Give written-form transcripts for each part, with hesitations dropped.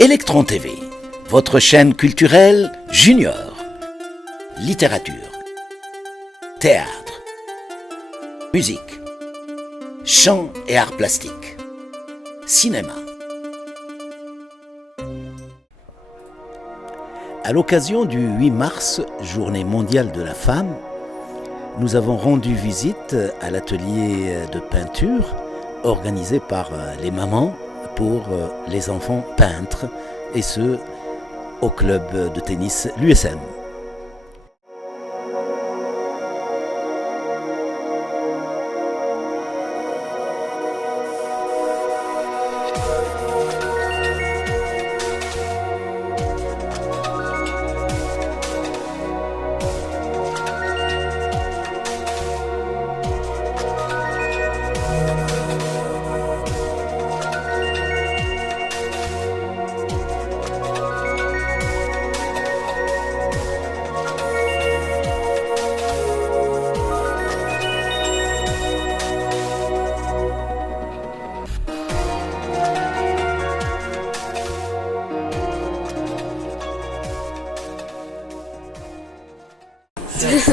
Electron TV, votre chaîne culturelle junior. Littérature, théâtre, musique, chant et arts plastiques, cinéma. À l'occasion du 8 mars, journée mondiale de la femme, nous avons rendu visite à l'atelier de peinture organisé par les mamans pour les enfants peintres, et ce, au club de tennis l'USM.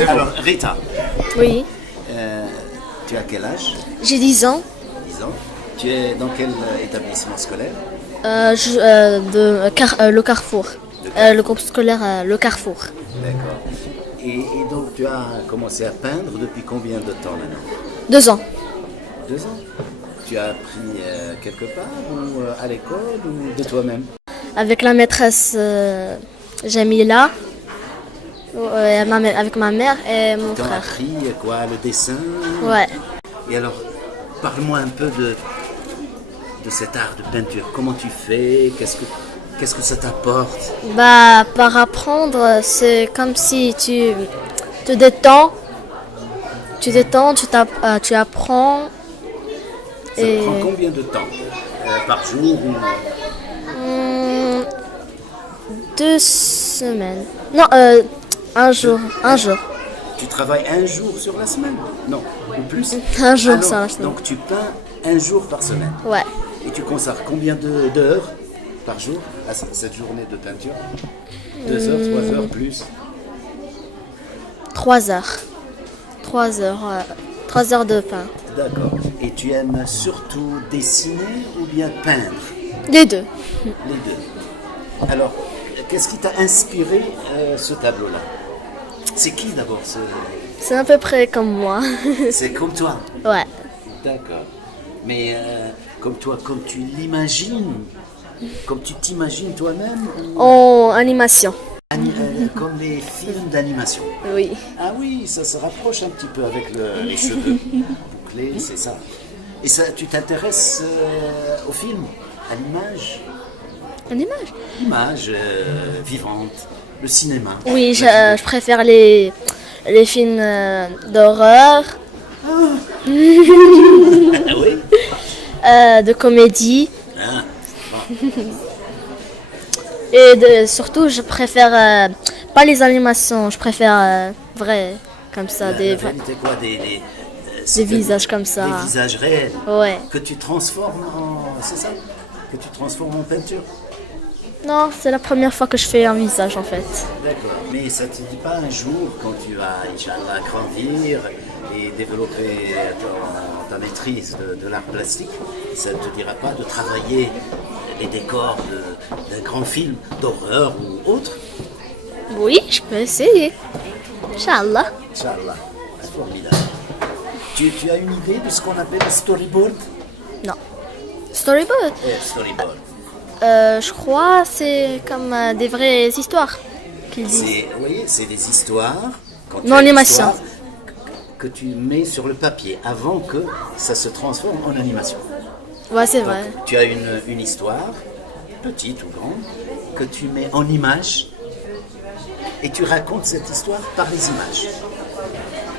Alors, Rita, Oui, tu as quel âge? j'ai 10 ans. 10 ans. Tu es dans quel établissement scolaire? Le Carrefour. Le groupe scolaire Le Carrefour. D'accord. Et donc, tu as commencé à peindre depuis combien de temps maintenant? 2 ans. 2 ans. Tu as appris quelque part, ou à l'école, ou de toi-même? Avec la maîtresse Jamila, avec ma mère et mon Tu as frère. appris quoi? Le dessin? Ouais. Et alors, parle-moi un peu de cet art de peinture. Comment tu fais? Qu'est-ce que ça t'apporte? Bah, par apprendre, c'est comme si tu te détends. Tu détends, tu apprends. Ça Et prend combien de temps? Par jour ou... 2 semaines. Non, un jour. Tu travailles un jour sur la semaine? Non, ou plus? Un jour non. sur la semaine. Donc tu peins un jour par semaine. Ouais. Et tu consacres combien d'heures par jour à cette journée de peinture? 2 heures, 3 heures, plus? 3 heures. 3 heures. 3 heures de pain. D'accord. Et tu aimes surtout dessiner ou bien peindre? Les deux. Les deux. Alors, qu'est-ce qui t'a inspiré ce tableau-là? C'est qui d'abord C'est à peu près comme moi. C'est comme toi? Ouais. D'accord. Mais comme toi, comme tu l'imagines, comme tu t'imagines toi-même, ou En animation. comme les films d'animation. Oui. Ah oui, ça se rapproche un petit peu avec les cheveux bouclés, c'est ça. Et ça, tu t'intéresses au film, à l'image, En image? l'image vivante, le cinéma. Oui, je préfère les films d'horreur, Ah oui. de comédie. Ah, Et surtout, je préfère pas les animations, je préfère vrai, comme ça, la réalité, quoi, des visages comme ça. Des visages réels. Ouais. Que tu transformes en... C'est ça? Que tu transformes en peinture? Non, c'est la première fois que je fais un visage en fait. D'accord. Mais ça ne te dit pas un jour, quand tu vas, Inch'Allah, grandir et développer ta maîtrise de l'art plastique, ça ne te dira pas de travailler les décors d'un grand film d'horreur ou autre? Oui, je peux essayer. Inch'Allah. Inch'Allah. C'est formidable. Tu as une idée de ce qu'on appelle le storyboard? Non. Storyboard? Storyboard. Je crois c'est comme des vraies histoires qu'ils disent. Vous voyez, c'est des histoires. Quand tu Non, as une animation. histoire que tu mets sur le papier avant que ça se transforme en animation. Ouais, c'est Donc, vrai. tu as une histoire, petite ou grande, que tu mets en images et tu racontes cette histoire par les images.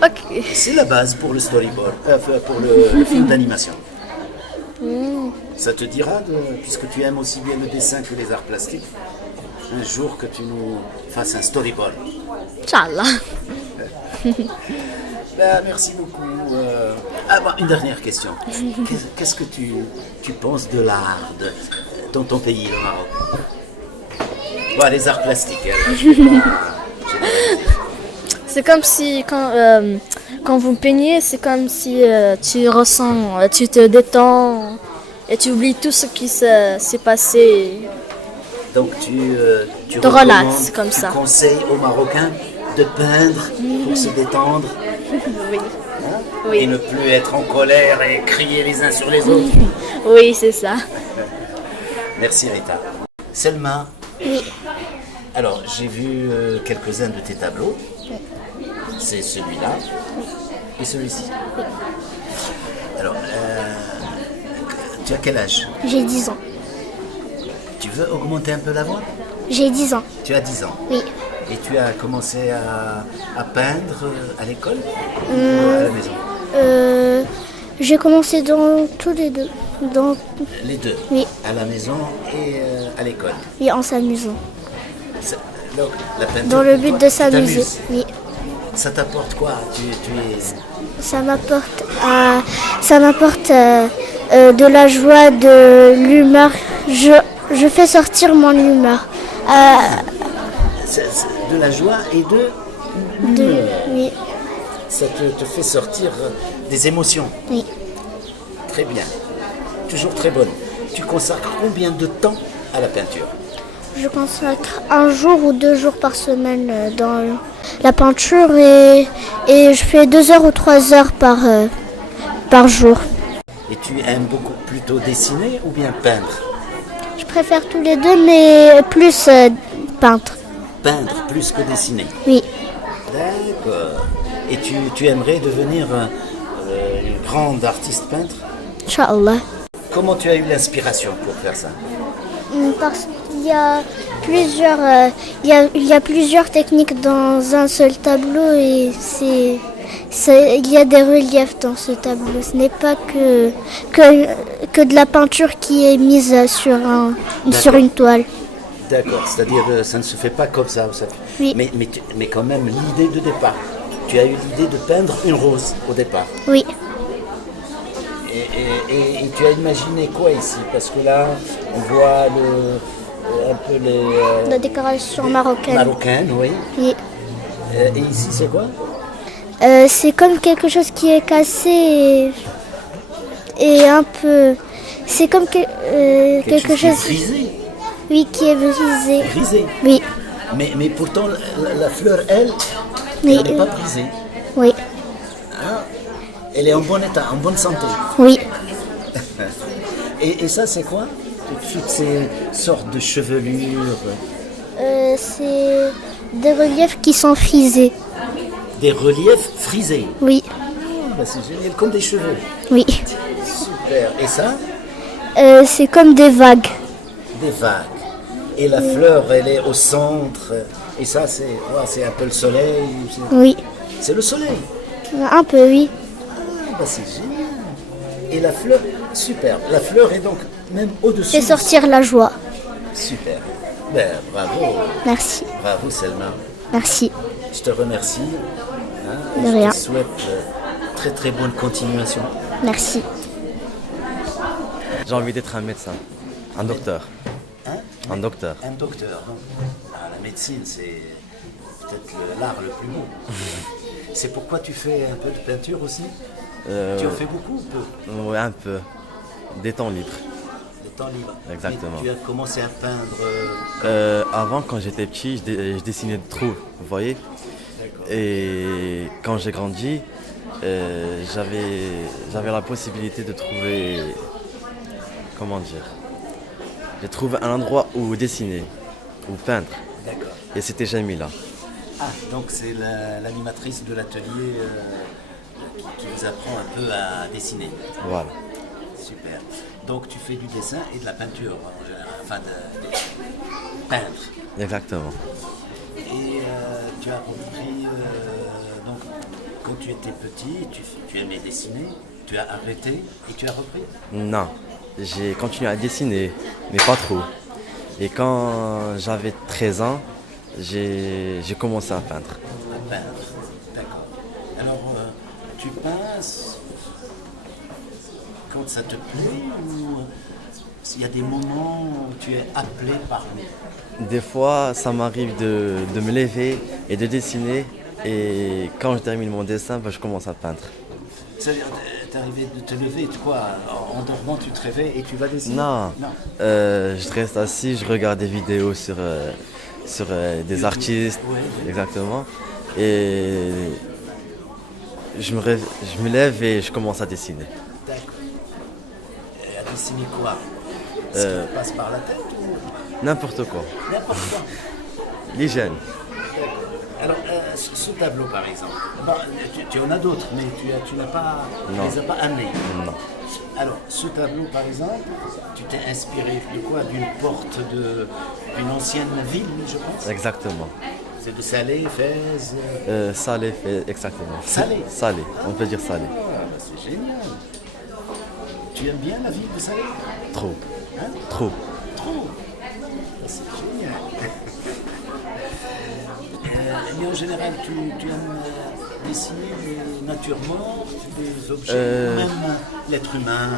Ok. Et c'est la base pour le storyboard, pour le film d'animation. Ça te dira, puisque tu aimes aussi bien le dessin que les arts plastiques, un jour que tu nous fasses un storyboard. Inch'Allah. Ben, merci beaucoup. Une dernière question. Qu'est-ce que tu penses de l'art dans ton pays, le Maroc? Bon, les arts plastiques. Je vais pas généraliser. C'est comme si quand vous peignez, c'est comme si tu ressens, tu te détends et tu oublies tout ce qui s'est passé. Donc tu Te relaxes comme tu ça. conseilles aux Marocains de peindre pour se détendre Oui. et Oui, ne plus être en colère et crier les uns sur les autres. oui, c'est ça. Merci Rita. Selma. Oui. Alors j'ai vu quelques-uns de tes tableaux. C'est celui-là et celui-ci. Alors, tu as quel âge? J'ai 10 ans. Tu veux augmenter un peu la voix? J'ai 10 ans. Tu as 10 ans. Oui. Et tu as commencé à peindre à l'école ou à la maison? J'ai commencé dans tous les deux. Les deux. Oui. À la maison et à l'école. Oui, en s'amusant. Donc, la peinture, Dans le pour but toi, de tu s'amuser. t'amuses. Oui. Ça t'apporte quoi? Tu es... Ça m'apporte de la joie, de l'humeur. Je fais sortir mon humeur. c'est de la joie et Oui. ça te fait sortir des émotions. Oui. Très bien. Toujours très bonne. Tu consacres combien de temps à la peinture? Je consacre 1 jour ou 2 jours par semaine dans la peinture et je fais 2 heures ou 3 heures par jour. Et tu aimes beaucoup plutôt dessiner ou bien peindre? Je préfère tous les deux, mais plus peindre. Peindre plus que dessiner. Oui. D'accord. Et tu aimerais devenir une grande artiste peintre? Inch'Allah. Comment tu as eu l'inspiration pour faire ça? Parce qu'il y a plusieurs techniques dans un seul tableau et il y a des reliefs dans ce tableau. Ce n'est pas que de la peinture qui est mise sur une toile. D'accord, c'est-à-dire ça ne se fait pas comme ça. Oui. Mais quand même l'idée de départ. Tu as eu l'idée de peindre une rose au départ. Oui. Et tu as imaginé quoi ici? Parce que là, on voit un peu les La décoration marocaine. marocaines, oui. Oui. Et ici, c'est quoi? C'est comme quelque chose qui est cassé et un peu. C'est comme quelque qui est chose. frisé. Oui, qui est brisé. Brisé. Oui. Mais pourtant, la fleur, elle Oui. n'est pas brisée. Oui. Ah, elle est en bon état, en bonne santé. Oui. Et ça, c'est quoi? Toutes ces sortes de chevelures, C'est des reliefs qui sont frisés. des reliefs frisés. Oui. Ah, bah, c'est génial, comme des cheveux. Oui. Super. Et ça, C'est comme des vagues. des vagues. Et la fleur, elle est au centre. Et ça, c'est un peu le soleil. Oui. C'est le soleil. Un peu, oui. Ah, bah, c'est génial. Et la fleur, super. La fleur est donc même au-dessus. Fait sortir la joie. Super. Ben, bravo. Merci. Bravo, Selma. Merci. Je te remercie. Et De je rien. te souhaite très très bonne continuation. Merci. J'ai envie d'être un médecin, un docteur. Hein? Un docteur. Un docteur. Donc, la médecine, c'est peut-être l'art le plus beau. C'est pourquoi tu fais un peu de peinture aussi? Tu en fais beaucoup ou peu? Ouais, un peu. Des temps libres. Le temps libre. Exactement. Mais tu as commencé à peindre. Avant, quand j'étais petit, je dessinais trop, vous voyez. Et quand j'ai grandi, j'avais la possibilité de trouver, comment dire, j'ai trouvé un endroit où dessiner, où peindre. D'accord. Et c'était Jamila. Ah, donc c'est l'animatrice de l'atelier qui vous apprend un peu à dessiner. Voilà. Super. Donc tu fais du dessin et de la peinture en général, enfin de peindre. Exactement. Et tu as repris, donc quand tu étais petit, tu aimais dessiner, tu as arrêté et tu as repris? Non, j'ai continué à dessiner, mais pas trop. Et quand j'avais 13 ans, j'ai commencé à peindre. À peindre, d'accord. Alors tu peins quand ça te plaît ou il y a des moments où tu es appelé par nous. Des fois, ça m'arrive de me lever et de dessiner. Et quand je termine mon dessin, je commence à peindre. C'est-à-dire, t'es arrivé de te lever, en dormant, tu te réveilles et tu vas dessiner? Non, je reste assis, je regarde des vidéos sur des artistes, Ouais. exactement. Et je me lève et je commence à dessiner. D'accord. Et à dessiner quoi? Ce qui passe par la tête ou N'importe quoi. n'importe quoi? L'hygiène. Alors, ce tableau par exemple, bon, tu en as d'autres, mais tu n'as pas, Non. les as pas amenés. Non. Alors, ce tableau par exemple, tu t'es inspiré de quoi? D'une porte d'une ancienne ville, je pense. Exactement. C'est de Salé, Fès. Salé, exactement. Salé. Salé, on peut dire salé. C'est génial. Tu aimes bien la ville de Salé? Trop. Hein? Trop. Trop. C'est génial. Mais en général, tu aimes dessiner des natures mortes, des objets, ou même l'être humain.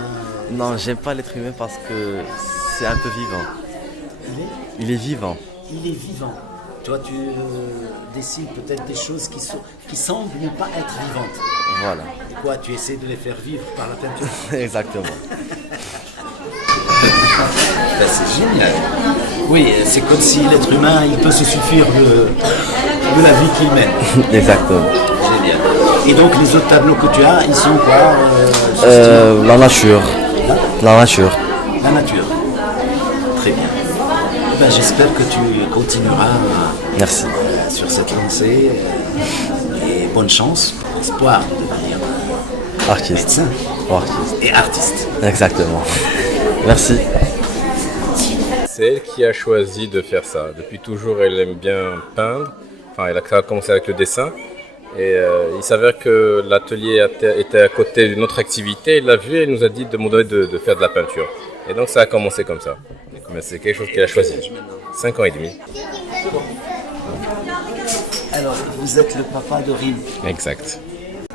Non, j'aime pas l'être humain parce que c'est un peu vivant. Il est vivant. Il est vivant. Toi, tu dessines peut-être des choses qui semblent ne pas être vivantes. Voilà. Et quoi, tu essaies de les faire vivre par la peinture? Exactement. Ben, c'est génial. Oui, c'est comme si l'être humain, il peut se suffire de la vie qu'il mène. Exactement. Génial. Et donc, les autres tableaux que tu as, ils sont quoi? La nature. La nature. La nature. Très bien. Ben, j'espère que tu continueras Merci. sur cette lancée. Et bonne chance, espoir de devenir Artiste. médecin Ou artiste. et artiste. Exactement. Merci. C'est elle qui a choisi de faire ça. Depuis toujours, elle aime bien peindre. Enfin, elle a commencé avec le dessin. Et il s'avère que l'atelier était à côté d'une autre activité. Elle l'a vu et elle nous a dit de me donner de faire de la peinture. Et donc ça a commencé comme ça. Mais c'est quelque chose qu'elle a choisi. 5 ans et demi. Alors, vous êtes le papa de Rim. Exact.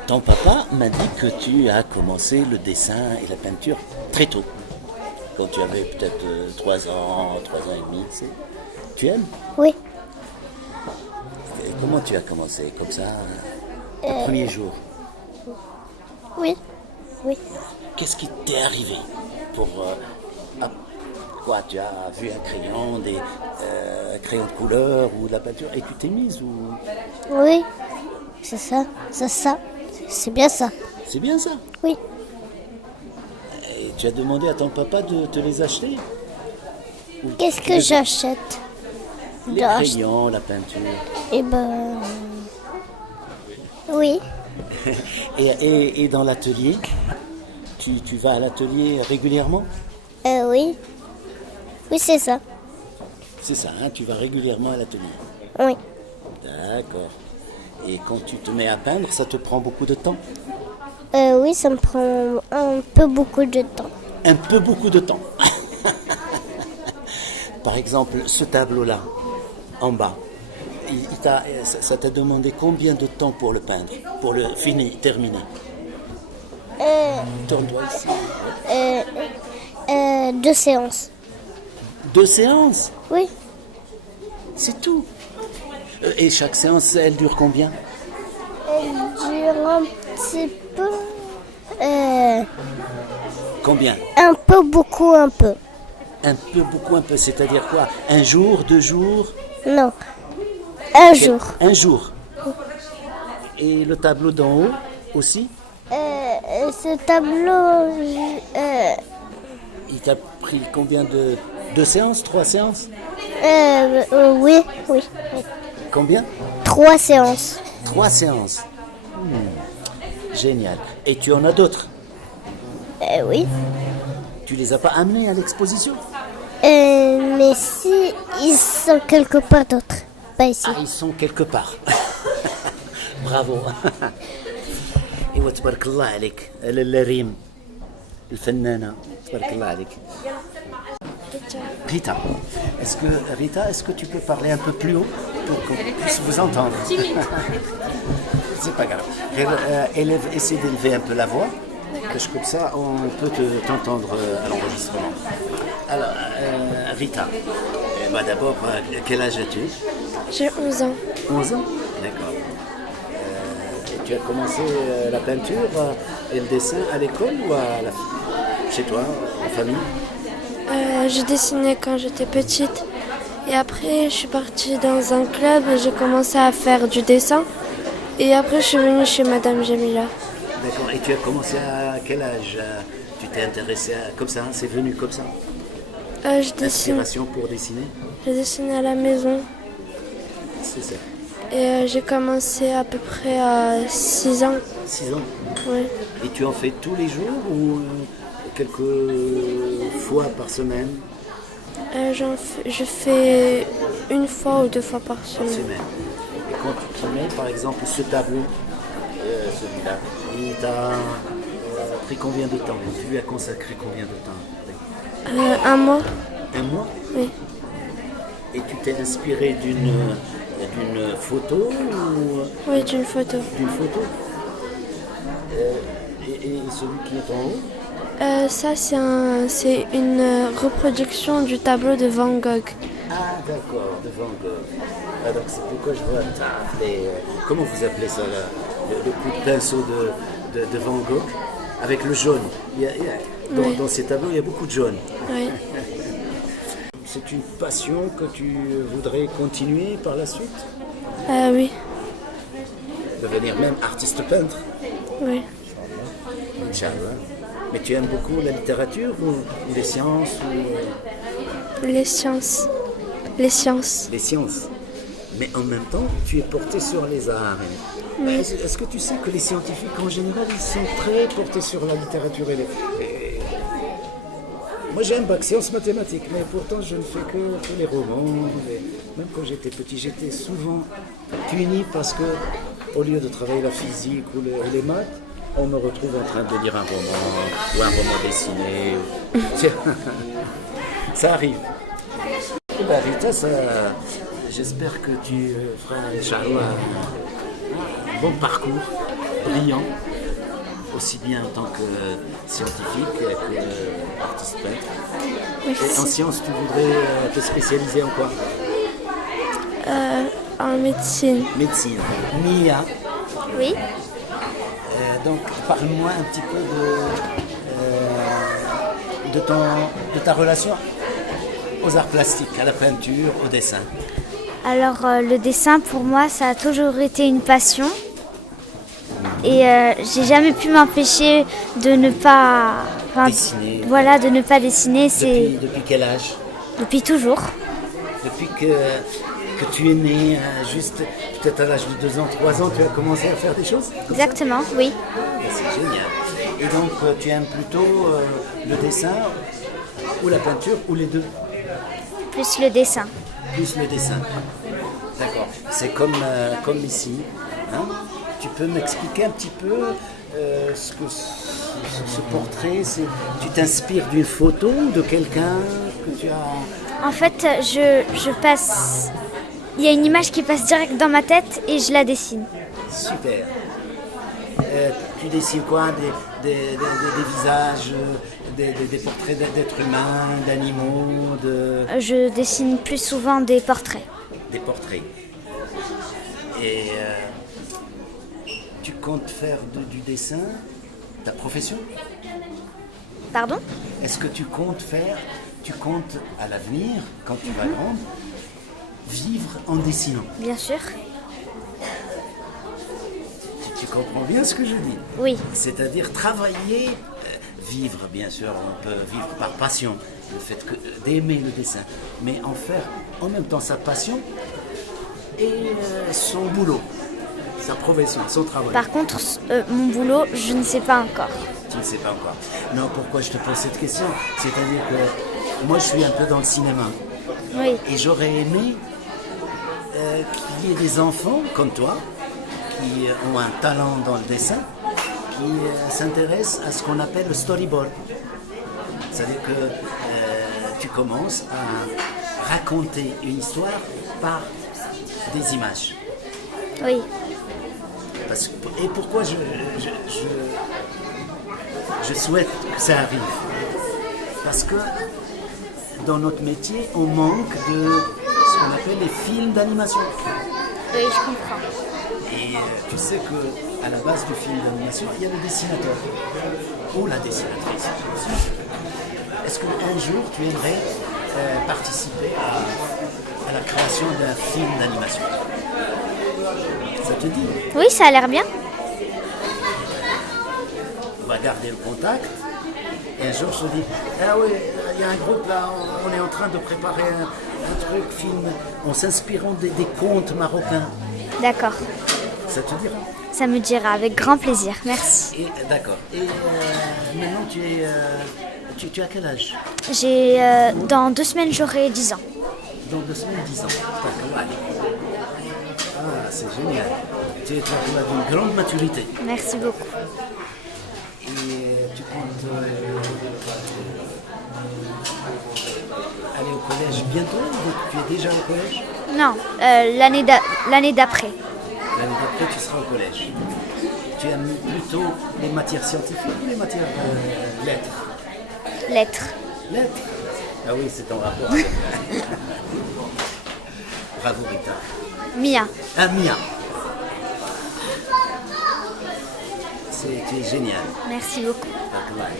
Ton papa m'a dit que tu as commencé le dessin et la peinture très tôt. Quand tu avais peut-être 3 ans et demi, tu sais. Tu aimes? Oui. Et comment tu as commencé? Comme ça, le premier jour. Oui. Oui. Qu'est-ce qui t'est arrivé pour quoi? Tu as vu un crayon, des crayons de couleur ou de la peinture et tu t'es mise ou... Oui. C'est ça. C'est ça. C'est bien ça. C'est bien ça. Oui. Et tu as demandé à ton papa de te les acheter? Qu'est-ce que j'achète? Les crayons, la peinture. Eh ben... Oui. Et dans l'atelier, tu vas à l'atelier régulièrement? Oui. Oui, c'est ça. C'est ça, hein, tu vas régulièrement à l'atelier. Oui. D'accord. Et quand tu te mets à peindre, ça te prend beaucoup de temps? Oui, ça me prend un peu beaucoup de temps. Un peu beaucoup de temps. Par exemple, ce tableau-là, en bas, ça t'a demandé combien de temps pour le peindre, pour le terminer? Tourne-toi ici. 2 séances. 2 séances, Oui. c'est tout. Et chaque séance, elle dure combien? Elle dure un petit peu. Combien? Un peu, beaucoup, un peu. Un peu, beaucoup, un peu. C'est-à-dire quoi? 1 jour, 2 jours? Non. Un jour. 1 jour. Et le tableau d'en haut aussi? Ce tableau, Il t'a pris combien de 2 séances? 3 séances? oui, oui. Combien? 3 séances. 3 séances. Génial. Et tu en as d'autres? Oui. Tu les as pas amenés à l'exposition? Mais si, ils sont quelque part d'autre. Pas ici. Ah, ils sont quelque part. Bravo. ايوه تبارك الله عليك الريم الفنانه تبارك الله عليك. Rita, est-ce que tu peux parler un peu plus haut pour qu'on puisse vous entendre? C'est pas grave. Essaie d'élever un peu la voix, parce que comme ça on peut t'entendre à l'enregistrement. Alors, Rita, d'abord, quel âge as-tu? J'ai 11 ans. 11 ans. D'accord. Et tu as commencé la peinture et le dessin à l'école ou chez toi, en famille? Je dessinais quand j'étais petite. Et après, je suis partie dans un club et j'ai commencé à faire du dessin. Et après, je suis venue chez Madame Jamila. D'accord. Et tu as commencé à quel âge? Tu t'es intéressé comme ça? C'est venu comme ça? Je dessine. Inspiration pour dessiner? Je dessine à la maison. C'est ça. Et j'ai commencé à peu près à 6 ans. 6 ans? Ouais. Et tu en fais tous les jours ou quelques fois par semaine? Je fais une fois ou 2 fois par semaine. Et quand tu t'y mets, par exemple, ce tableau, celui-là, il t'a pris combien de temps? Tu lui as consacré combien de temps? Un mois. Un mois? Oui. Et tu t'es inspiré d'une photo ou Oui, d'une photo. d'une photo? Et celui qui est en haut? Ça, c'est une reproduction du tableau de Van Gogh. Ah, d'accord, de Van Gogh. Ah, donc c'est pourquoi je vois comment vous appelez ça là, le coup de pinceau de Van Gogh avec le jaune. Dans ces tableaux, il y a beaucoup de jaune. Oui. C'est une passion que tu voudrais continuer par la suite? Oui. Devenir même artiste peintre? Oui. Inch'Allah. Mais tu aimes beaucoup la littérature ou les sciences Les sciences. Les sciences. Les sciences. Mais en même temps, tu es porté sur les arts. Oui. Est-ce que tu sais que les scientifiques en général, ils sont très portés sur la littérature Moi j'ai un bac sciences mathématiques, mais pourtant je ne fais que les romans. Même quand j'étais petit, j'étais souvent puni parce que au lieu de travailler la physique ou les maths, on me retrouve en train de lire un roman ou un roman dessiné. Ça arrive. Rita, j'espère que tu feras, Inch'Allah, un bon parcours, brillant, aussi bien en tant que scientifique que artiste peintre. Et en sciences, tu voudrais te spécialiser en quoi? En médecine. Médecine. Mia. Oui. Donc, parle-moi un petit peu de ta relation aux arts plastiques, à la peinture, au dessin. Alors le dessin pour moi ça a toujours été une passion et j'ai jamais pu m'empêcher de ne pas Dessiner. Voilà, de ne pas dessiner. Depuis quel âge? Depuis toujours. Depuis que tu es né, juste peut-être à l'âge de 2 ans, 3 ans, tu as commencé à faire des choses? Exactement, oui. C'est génial. Et donc tu aimes plutôt le dessin ou la peinture ou les deux? Plus le dessin. Plus le dessin. D'accord. C'est comme ici. Hein? Tu peux m'expliquer un petit peu ce que ce portrait, tu t'inspires d'une photo de quelqu'un que tu as... En fait, je passe... Il y a une image qui passe direct dans ma tête et je la dessine. Super. Tu dessines quoi? Des visages, des portraits d'êtres humains, d'animaux, Je dessine plus souvent des portraits. Des portraits. Et tu comptes faire du dessin ta profession? Pardon? Est-ce que tu comptes à l'avenir, quand tu vas grande, vivre en dessinant? Bien sûr. Tu comprends bien ce que je dis? Oui. C'est-à-dire travailler, vivre bien sûr, on peut vivre par passion, le fait d'aimer le dessin, mais en faire en même temps sa passion et son boulot, sa profession, son travail. Par contre, mon boulot, je ne sais pas encore. Tu ne sais pas encore. Non, pourquoi je te pose cette question? C'est-à-dire que moi je suis un peu dans le cinéma. Oui. Et j'aurais aimé qu'il y ait des enfants comme toi, qui ont un talent dans le dessin, qui s'intéressent à ce qu'on appelle le storyboard. C'est-à-dire que tu commences à raconter une histoire par des images. Oui. Et pourquoi je souhaite que ça arrive? Parce que dans notre métier, on manque de ce qu'on appelle les films d'animation. Oui, je comprends. Et tu sais qu'à la base du film d'animation, il y a le dessinateur ou la dessinatrice. Est-ce qu'un jour tu aimerais participer à la création d'un film d'animation? Ça te dit? Oui, ça a l'air bien. On va garder le contact. Et un jour je te dis, ah oui, il y a un groupe là, on est en train de préparer un truc, film, en s'inspirant des contes marocains. D'accord. Ça te dira? Ça me dira avec grand plaisir. Merci. D'accord. Et maintenant tu as quel âge? Dans 2 semaines, j'aurai 10 ans. Dans 2 semaines, 10 ans. D'accord, allez. Ah, c'est génial. Tu es d'une grande maturité. Merci beaucoup. Et tu comptes aller au collège bientôt? Tu es déjà au collège? Non, l'année d'après. L'année d'après, tu seras au collège. Tu aimes plutôt les matières scientifiques ou les matières lettres? Lettres. Lettres? Ah oui, c'est en rapport avec... Bravo Rita. Mia. Ah, Mia. Tu es génial. Merci beaucoup. Ah, ouais.